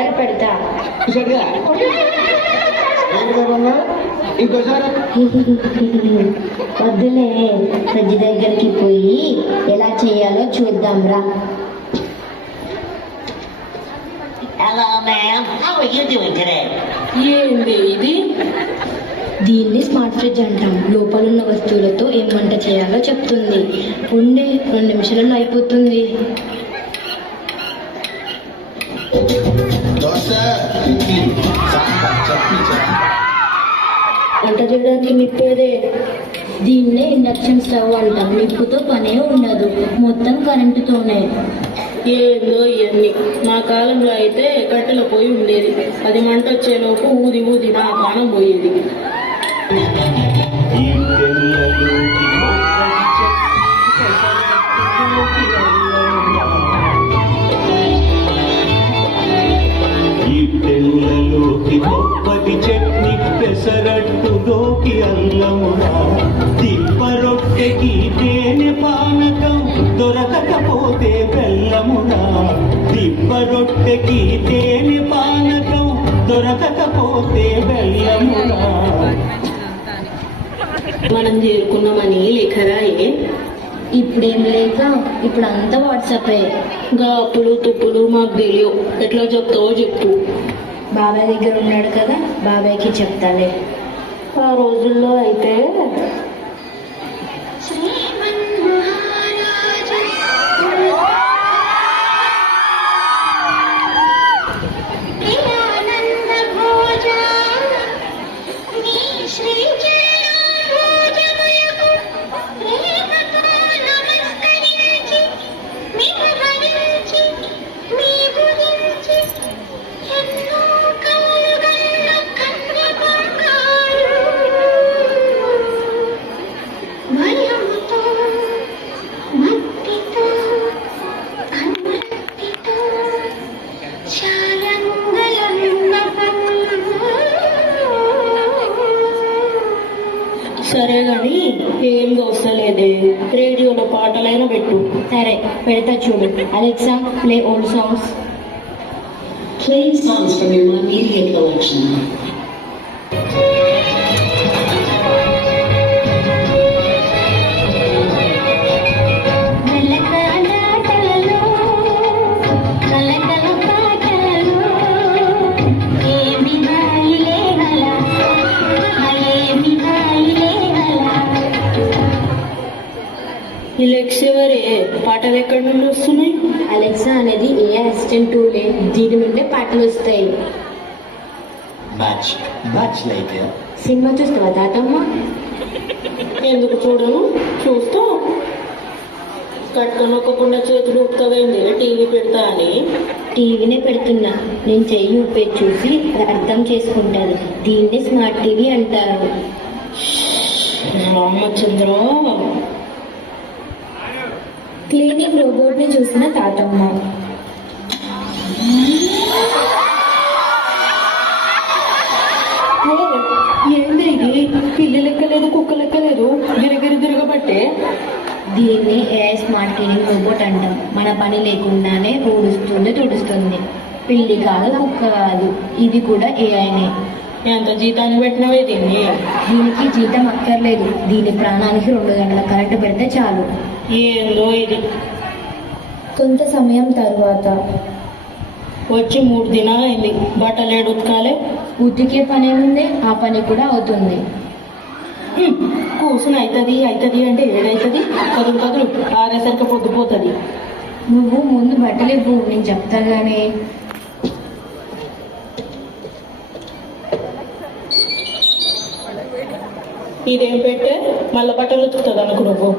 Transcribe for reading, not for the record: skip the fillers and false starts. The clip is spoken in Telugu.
పెడతా వద్దులే ఫ్రిడ్జ్ దగ్గరికి పోయి ఎలా చేయాలో చూద్దాంరా. Hello, ma'am. How are you doing today? ఏంది ఇది? దీన్ని స్మార్ట్ ఫ్రిడ్జ్ అంటాం. లోపల ఉన్న వస్తువులతో ఏం వంట చేయాలో చెప్తుంది. ఉండే 2 నిమిషాలలో అయిపోతుంది. వంట చేయడానికి నిప్పేదే. దీన్నే ఇండక్షన్ స్టవ్ అంటాం. నిప్పుతో పనే ఉండదు, మొత్తం కరెంటుతోనే. ఏందో ఇవన్నీ. మా కాలంలో అయితే కట్టెల పొయ్యి ఉండేది. అది మంట వచ్చేలోపు ఊది ఊది నా ప్రాణం పోయేది. తెల్లలోకి గొప్పది చట్నీ పెసరట్టులోకి అల్లమురా దిప్ప రొట్టెకి తేనె పానకం దొరకకపోతే బెల్లమురా దిప్ప రొట్టెకి తేనె పానకం దొరకకపోతే బెల్లమురా. మనం చేరుకున్నామని లేఖరాయే. ఇప్పుడేం లేక ఇప్పుడు అంతా వాట్సాపే. గా అప్పులు తుప్పులు మాకు తెలియవు. ఎట్లా చెప్తావో చెప్పు. బాబాయ్ దగ్గర ఉన్నాడు కదా, బాబాయ్కి చెప్తాలే. ఆ రోజుల్లో అయితే సరే గాని ఏం దోస్తలేదే. రేడియోలో పాటలైనా పెట్టు. సరే పెడతా చూడు. Alexa, play old songs. Playing songs from your One Media collection. ఈ లెక్చవరే పాటలు ఎక్కడి నుండి వస్తున్నాయి? అలెక్సా అనేది ఏ అసిస్టెంట్ టూలే. దీని నుండే పాటలు వస్తాయి. మ్యాచ్ లైక్ సినిమా చూస్తావా తాతమ్మ? ఎందుకు చూడను, చూస్తా. కట్టుకొనొక్కకుండా చేతులు ఊపుతావేంది టీవీ పెడతా అని? టీవీనే పెడుతున్నా. నేను చెయ్యి ఊపే చూసి అర్థం చేసుకుంటాను. దీన్నే స్మార్ట్ టీవీ అంటారు. రామచంద్ర. క్లీనింగ్ రోబోట్ ని చూసిన తాతమ్మ. ఏంది ఇది? పిల్లి లెక్కలేదు, కుక్క లెక్కలేదు, గిరగిరి తిరగబట్టే. దీన్ని ఏఐ స్మార్ట్ క్లీనింగ్ రోబోట్ అంటాం. మన పని లేకుండానే ఊడుస్తుంది, తుడుస్తుంది. పిల్లి కాదు, కుక్క కాదు, ఇది కూడా ఏఐనే. ఎంత జీతాన్ని పెట్టినవే దీన్ని? దీనికి జీతం అక్కర్లేదు. దీని ప్రాణానికి 2 గంటల కరెంటు పెడితే చాలు. ఏందో ఇది. కొంత సమయం తర్వాత వచ్చి 3 దినాలు అయింది. బట్టలు ఏడు ఉతకాలే. ఉతికే పని ఏముంది, ఆ పని కూడా అవుతుంది. కూసుని అవుతుంది అంటే ఏడవుతుంది. కదులు కదులు ఆరేసరికి పొద్దుపోతుంది. నువ్వు ముందు బట్టలు ఇవ్వు, నేను చెప్తా గానీ. ఇదేం పెట్టే మళ్ళీ బట్టలు ఉతుకుతుంది అనుకు నువ్వు.